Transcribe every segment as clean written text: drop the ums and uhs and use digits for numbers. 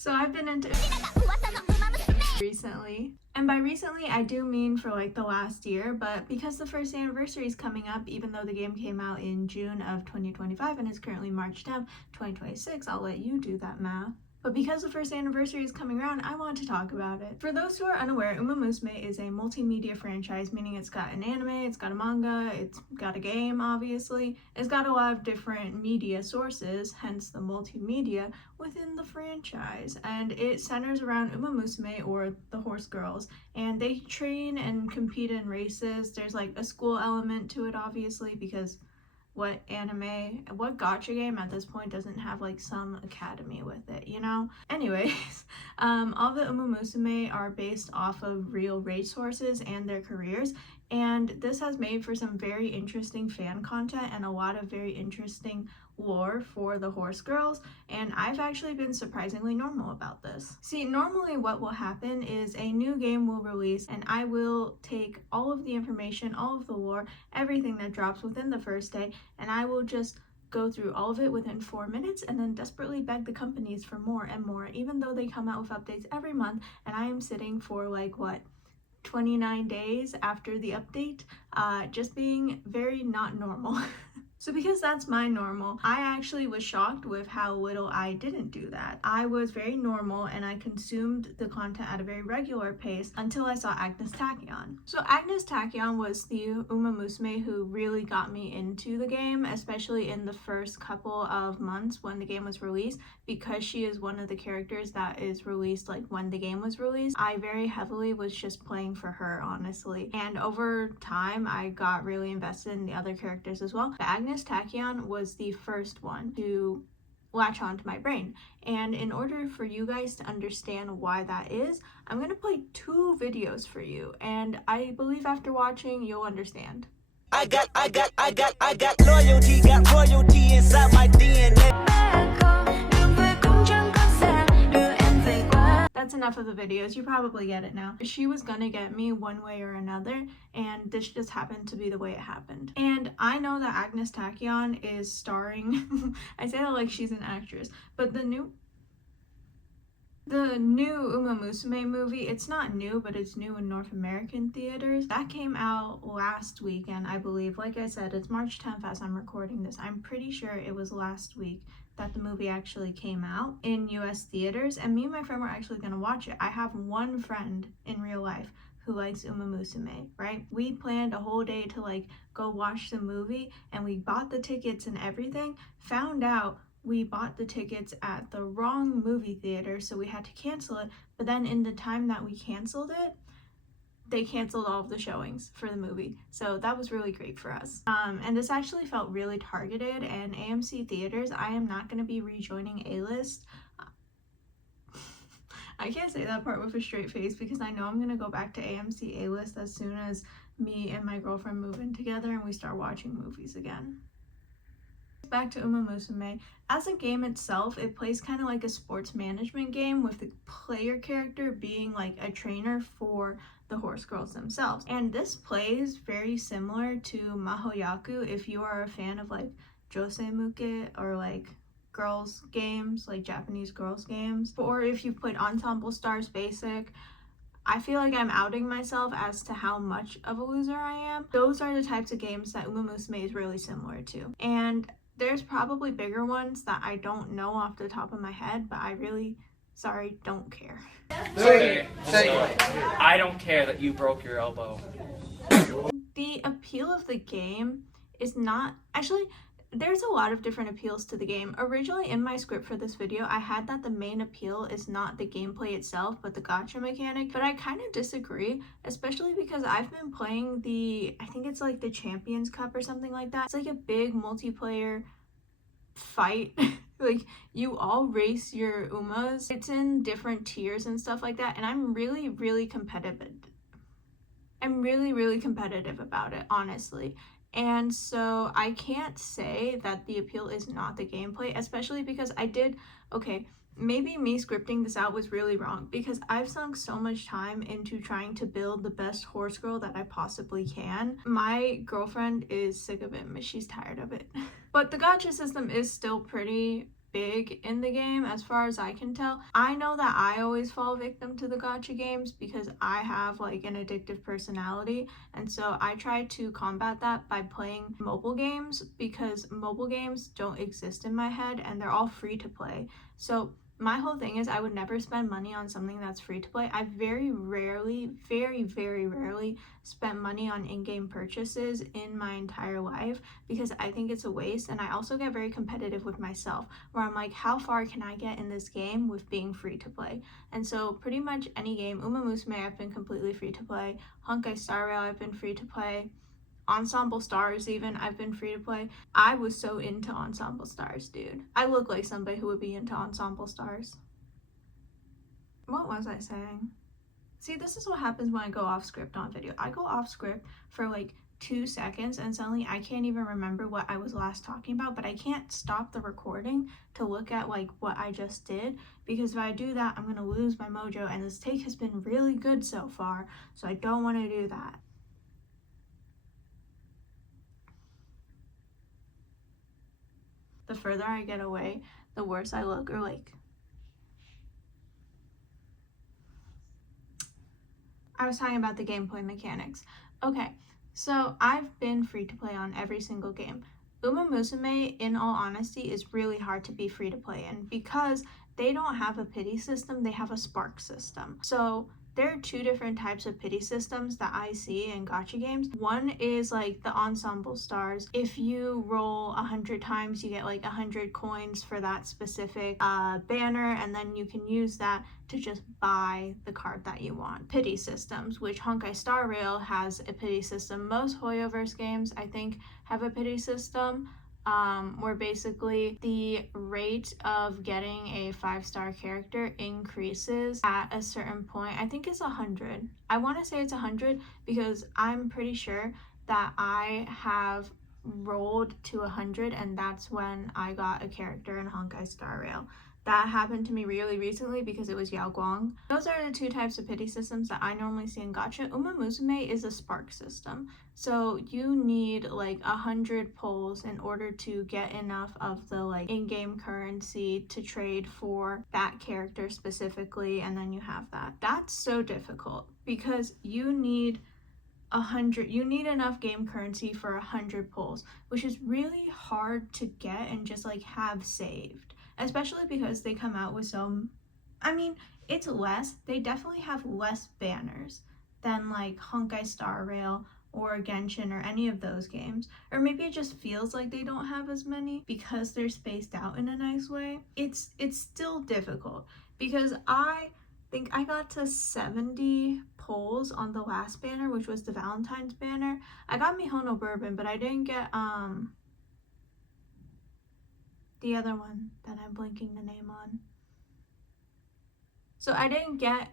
So I've been into recently, and by recently I do mean for like the last year, but because the first anniversary is coming up, even though the game came out in June of 2025 and is currently March 10th, 2026, I'll let you do that math. But because the first anniversary is coming around, I want to talk about it. For those who are unaware, Umamusume is a multimedia franchise, meaning it's got an anime, it's got a manga, it's got a game, obviously. It's got a lot of different media sources, hence the multimedia, within the franchise. And it centers around Umamusume, or the horse girls, and they train and compete in races. There's like a school element to it, obviously, because what gacha game at this point doesn't have like some academy with it, you know? Anyways, all the Umamusume are based off of real racehorses and their careers, and this has made for some very interesting fan content and a lot of very interesting lore for the horse girls, and I've actually been surprisingly normal about this. See, normally what will happen is a new game will release and I will take all of the information, all of the lore, everything that drops within the first day, and I will just go through all of it within 4 minutes and then desperately beg the companies for more and more, even though they come out with updates every month and I am sitting for like 29 days after the update, just being very not normal. So because that's my normal, I actually was shocked with how little I didn't do that. I was very normal and I consumed the content at a very regular pace until I saw Agnes Tachyon. So Agnes Tachyon was the Umamusume who really got me into the game, especially in the first couple of months when the game was released, because she is one of the characters that is released like when the game was released. I very heavily was just playing for her, honestly. And over time, I got really invested in the other characters as well. But Agnes Tachyon was the first one to latch onto my brain, and in order for you guys to understand why that is, I'm going to play 2 videos for you, and I believe after watching you'll understand. I got loyalty inside my DNA. That's enough of the videos, you probably get it now. She was gonna get me one way or another, and this just happened to be the way it happened. And I know that Agnes Tachyon is starring, I say that like she's an actress, but the new Umamusume movie, it's not new, but it's new in North American theaters. That came out last weekend, I believe. Like I said, it's March 10th as I'm recording this. I'm pretty sure it was last week that the movie actually came out in US theaters, and me and my friend were actually going to watch it. I have one friend in real life who likes Umamusume, right? We planned a whole day to like go watch the movie, and we bought the tickets and everything. Found out we bought the tickets at the wrong movie theater, so we had to cancel it. But then in the time that we canceled it, they canceled all of the showings for the movie, so that was really great for us. And this actually felt really targeted, and AMC theaters, I am not going to be rejoining A-List. I can't say that part with a straight face because I know I'm going to go back to AMC A-List as soon as me and my girlfriend move in together and we start watching movies again. Back to Umamusume. As a game itself, it plays kind of like a sports management game, with the player character being like a trainer for the horse girls themselves. And this plays very similar to Mahoyaku if you are a fan of like Josemuke or like girls games, like Japanese girls games, or if you've played Ensemble Stars Basic. I feel like I'm outing myself as to how much of a loser I am. Those are the types of games that Umamusume is really similar to. And there's probably bigger ones that I don't know off the top of my head, but I really, don't care. Say I don't care that you broke your elbow. The appeal of the game is not, actually, there's a lot of different appeals to the game. Originally in my script for this video, I had that the main appeal is not the gameplay itself, but the gacha mechanic, but I kind of disagree, especially because I've been playing I think it's like the Champions Cup or something like that. It's like a big multiplayer fight. Like, you all race your Umas. It's in different tiers and stuff like that, and I'm really competitive. I'm really competitive about it, honestly. And so I can't say that the appeal is not the gameplay, especially because maybe me scripting this out was really wrong, because I've sunk so much time into trying to build the best horse girl that I possibly can. My girlfriend is sick of it, but she's tired of it. But the gacha system is still pretty big in the game as far as I can tell. I know that I always fall victim to the gacha games because I have like an addictive personality, and so I try to combat that by playing mobile games because mobile games don't exist in my head and they're all free to play. So my whole thing is I would never spend money on something that's free to play. I very rarely, very rarely spent money on in-game purchases in my entire life because I think it's a waste, and I also get very competitive with myself where I'm like, how far can I get in this game with being free to play? And so pretty much any game, Umamusume I've been completely free to play, Honkai Star Rail I've been free to play, Ensemble Stars even I've been free to play. I was so into Ensemble Stars, dude. I look like somebody who would be into Ensemble Stars. What was I saying? See, this is what happens when I go off script on video. I go off script for like 2 seconds and suddenly I can't even remember what I was last talking about, but I can't stop the recording to look at like what I just did, because if I do that, I'm gonna lose my mojo, and this take has been really good so far, so I don't want to do that. The further I get away, the worse I look, or like, I was talking about the gameplay mechanics. Okay, so I've been free to play on every single game. Umamusume, in all honesty, is really hard to be free to play in because they don't have a pity system, they have a spark system. So there are 2 different types of pity systems that I see in gacha games. One is like the Ensemble Stars. If you roll 100 times, you get like 100 coins for that specific banner, and then you can use that to just buy the card that you want. Pity systems, which Honkai Star Rail has a pity system. Most Hoyoverse games, I think, have a pity system. Where basically the rate of getting a 5-star character increases at a certain point. I think it's 100. I want to say it's 100 because I'm pretty sure that I have rolled to 100 and that's when I got a character in Honkai Star Rail. That happened to me really recently because it was Yao Guang. Those are the 2 types of pity systems that I normally see in gacha. Umamusume is a spark system. So you need like 100 pulls in order to get enough of the like in-game currency to trade for that character specifically, and then you have that. That's so difficult because you need enough game currency for 100 pulls, which is really hard to get and just like have saved, especially because they come out with it's less, they definitely have less banners than like Honkai Star Rail or Genshin or any of those games. Or maybe it just feels like they don't have as many because they're spaced out in a nice way. It's still difficult because I think I got to 70 pulls on the last banner, which was the Valentine's banner. I got Mihono Bourbon, but I didn't get the other one that I'm blanking the name on. So I didn't get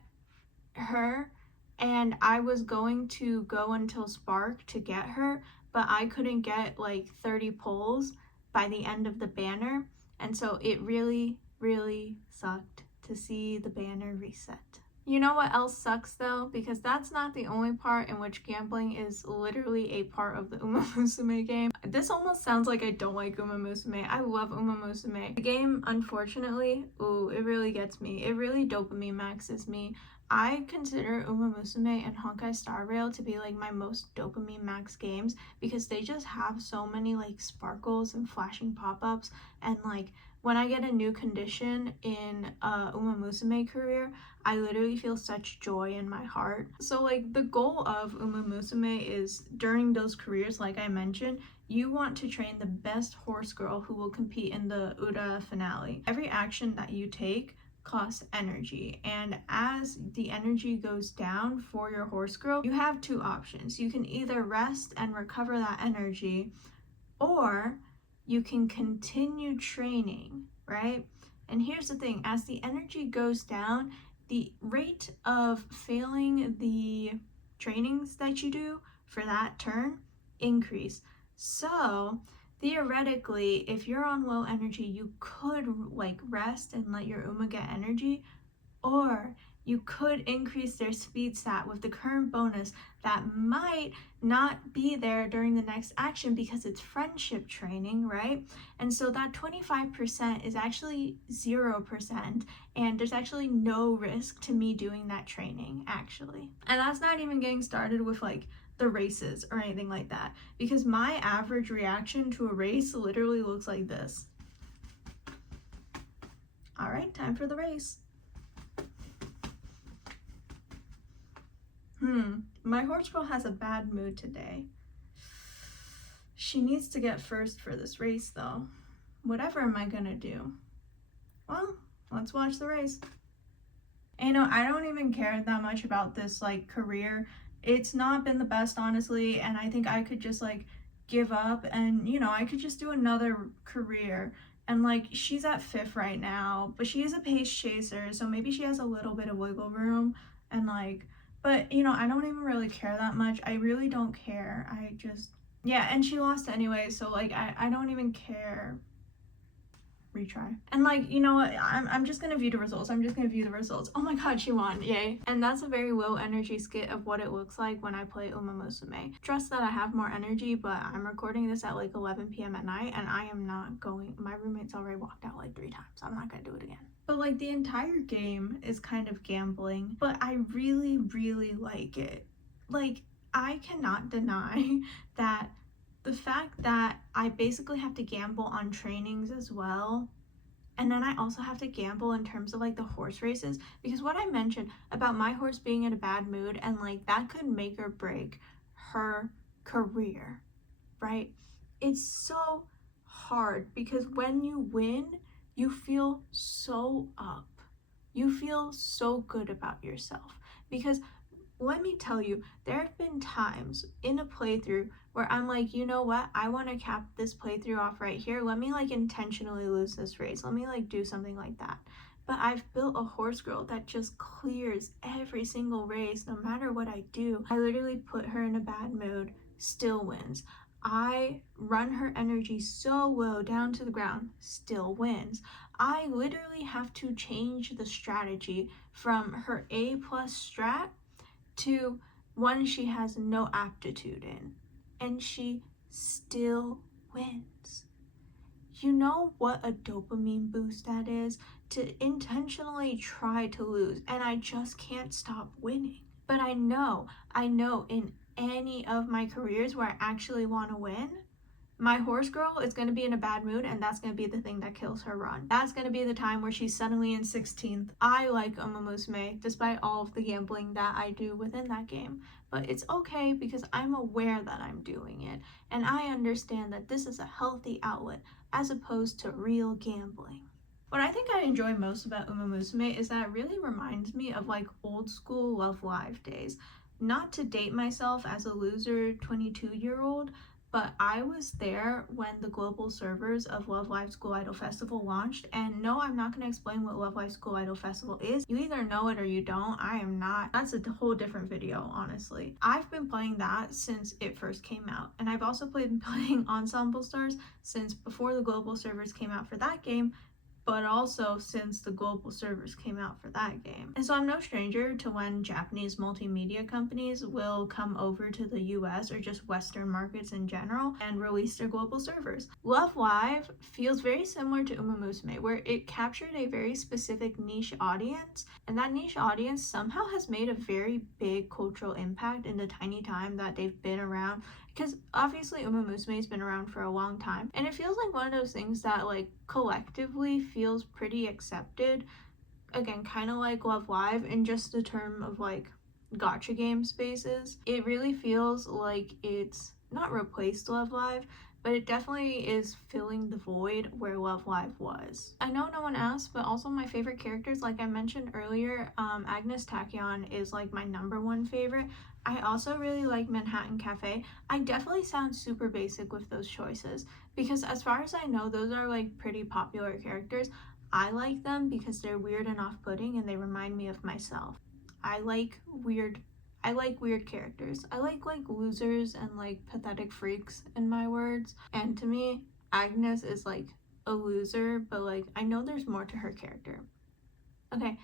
her, and I was going to go until Spark to get her, but I couldn't get like 30 pulls by the end of the banner, and so it really, really sucked to see the banner reset. You know what else sucks though? Because that's not the only part in which gambling is literally a part of the Umamusume game. This almost sounds like I don't like Umamusume. I love Umamusume. The game, unfortunately, it really gets me. It really dopamine maxes me. I consider Umamusume and Honkai Star Rail to be like my most dopamine max games because they just have so many like sparkles and flashing pop-ups, and like when I get a new condition in Umamusume career, I literally feel such joy in my heart. So like the goal of Umamusume is during those careers, like I mentioned, you want to train the best horse girl who will compete in the Ura finale. Every action that you take costs energy, and as the energy goes down for your horse girl, you have 2 options. You can either rest and recover that energy, or you can continue training, right? And here's the thing, as the energy goes down, the rate of failing the trainings that you do for that turn increase. So theoretically, if you're on low energy, you could like rest and let your Uma get energy, or you could increase their speed stat with the current bonus that might not be there during the next action because it's friendship training, right? And so that 25% is actually 0%, and there's actually no risk to me doing that training, actually. And that's not even getting started with like the races or anything like that, because my average reaction to a race literally looks like this. All right, time for the race. My horse girl has a bad mood today. She needs to get first for this race though. Whatever am I gonna do? Well, let's watch the race. And, you know, I don't even care that much about this like career. It's not been the best, honestly, and I think I could just like give up and, you know, I could just do another career. And like she's at 5th right now, but she is a pace chaser, so maybe she has a little bit of wiggle room. And like, but you know, I don't even really care that much. I really don't care. I just, yeah, and she lost anyway, so like I don't even care. Retry. And like, you know what, I'm just gonna view the results. Oh my god, she won, yay. And that's a very low energy skit of what it looks like when I play Umamusume. Trust that I have more energy, but I'm recording this at like 11 p.m. at night, and I am not going, my roommate's already walked out like 3 times. I'm not gonna do it again. But like the entire game is kind of gambling, but I really, really like it. Like, I cannot deny that the fact that I basically have to gamble on trainings as well, and then I also have to gamble in terms of like the horse races, because what I mentioned about my horse being in a bad mood and like that could make or break her career, right? It's so hard because when you win, you feel so up. You feel so good about yourself because let me tell you, there have been times in a playthrough where I'm like, you know what, I want to cap this playthrough off right here. Let me like intentionally lose this race. Let me like do something like that. But I've built a horse girl that just clears every single race no matter what I do. I literally put her in a bad mood, still wins. I run her energy so low down to the ground, still wins. I literally have to change the strategy from her A+ strat to one she has no aptitude in, and she still wins. You know what a dopamine boost that is? To intentionally try to lose, and I just can't stop winning. But I know in any of my careers where I actually want to win, my horse girl is going to be in a bad mood, and that's going to be the thing that kills her run. That's going to be the time where she's suddenly in 16th. I like Umamusume despite all of the gambling that I do within that game, but it's okay because I'm aware that I'm doing it, and I understand that this is a healthy outlet as opposed to real gambling. What I think I enjoy most about Umamusume is that it really reminds me of like old school Love Live days. Not to date myself as a loser 22-year-old, but I was there when the global servers of Love Live School Idol Festival launched, and no, I'm not going to explain what Love Live School Idol Festival is. You either know it or you don't. I am not. That's a whole different video, honestly. I've been playing that since it first came out, and I've also been playing Ensemble Stars since before the global servers came out for that game, but also since the global servers came out for that game. And so I'm no stranger to when Japanese multimedia companies will come over to the US or just Western markets in general and release their global servers. Love Live feels very similar to Umamusume, where it captured a very specific niche audience, and that niche audience somehow has made a very big cultural impact in the tiny time that they've been around. Because obviously Umamusume has been around for a long time, and it feels like one of those things that like collectively feels pretty accepted. Again, kind of like Love Live in just the term of like gacha game spaces. It really feels like it's not replaced Love Live, but it definitely is filling the void where Love Live was. I know no one asked, but also my favorite characters, like I mentioned earlier, Agnes Tachyon is like my #1 favorite. I also really like Manhattan Cafe. I definitely sound super basic with those choices because as far as I know, those are like pretty popular characters. I like them because they're weird and off-putting and they remind me of myself. I like weird characters. I like losers and like pathetic freaks in my words. And to me, Agnes is like a loser, but like I know there's more to her character. Okay,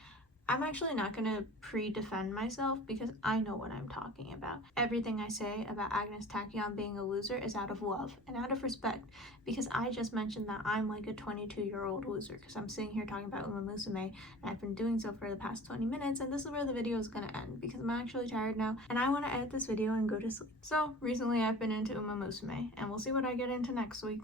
I'm actually not going to pre-defend myself because I know what I'm talking about. Everything I say about Agnes Tachyon being a loser is out of love and out of respect, because I just mentioned that I'm like a 22-year-old loser because I'm sitting here talking about Umamusume, and I've been doing so for the past 20 minutes, and this is where the video is going to end because I'm actually tired now and I want to edit this video and go to sleep. So recently I've been into Umamusume, and we'll see what I get into next week.